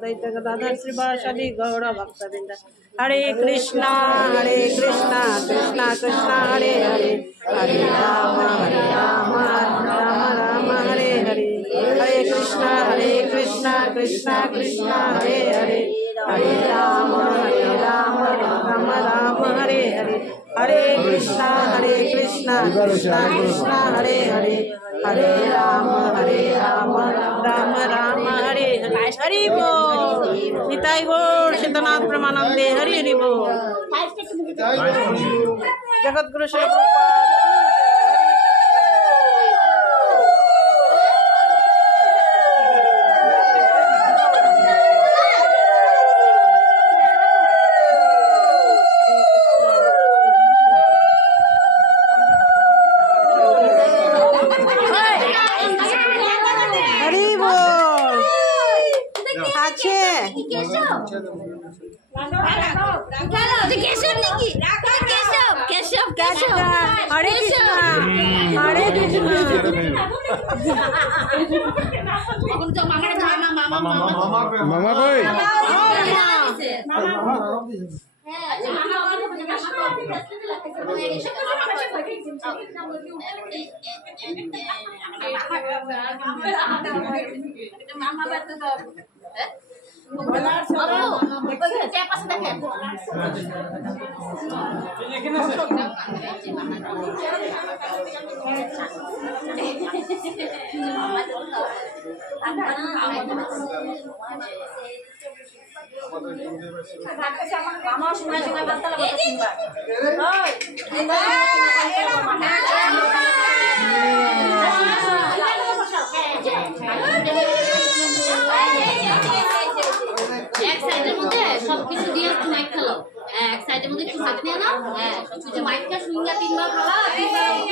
দ্বৈত গদাধর শ্রীবাসাদি গৌর ভক্তবৃন্দ। হরে কৃষ্ণা কৃষ্ণ কৃষ্ণ হরে হরে, হরে রাম রাম রাম হরে হরে, হরে কৃষ্ণ কৃষ্ণ কৃষ্ণ হরে হরে, হরে রাম রাম রাম হরে হরে, হরে কৃষ্ণ কৃষ্ণ কৃষ্ণ হরে হরে, হরে রাম রাম রাম হরে হরে। হরি बोल, निताई गौर सीतानाथ प्रेमानंदे, हरि हरि बोल। जगत गुरु श्री मामा कोई सबकिছু দিয়ে একটু মাইক খেলো। এক সাইডের মধ্যে একটু ভাত নিয়ে নাও। হ্যাঁ, সবকিছু মাইকটা সুইঙ্গা তিনবার খাওয়া, তিনবার আমি